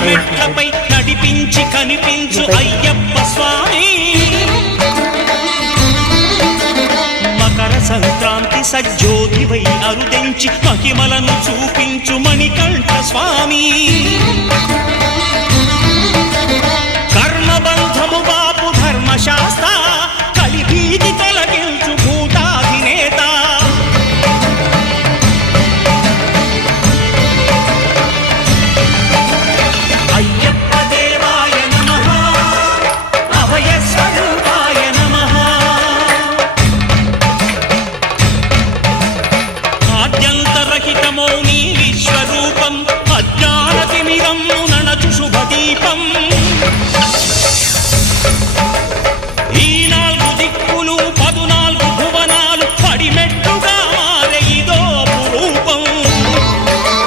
మెట్లపై నడిపించి కనిపించు అయ్యప్ప స్వామి మకర సంక్రాంతి సజ్జోతివై అరుదెంచి మహిమలను చూపించు మణికంఠ స్వామి కర్మబంధము బాపు ధర్మశాస్త్ర కలిభీతి తొలగించు భూతాధినేత అయ్యప్ప దేవాయ నమః అభయ స్వరూపాయ నమః ఆద్యంతరహితమౌ నీ విశ్వరూపం అజ్ఞానతిమిరం నణచు శుభదీపం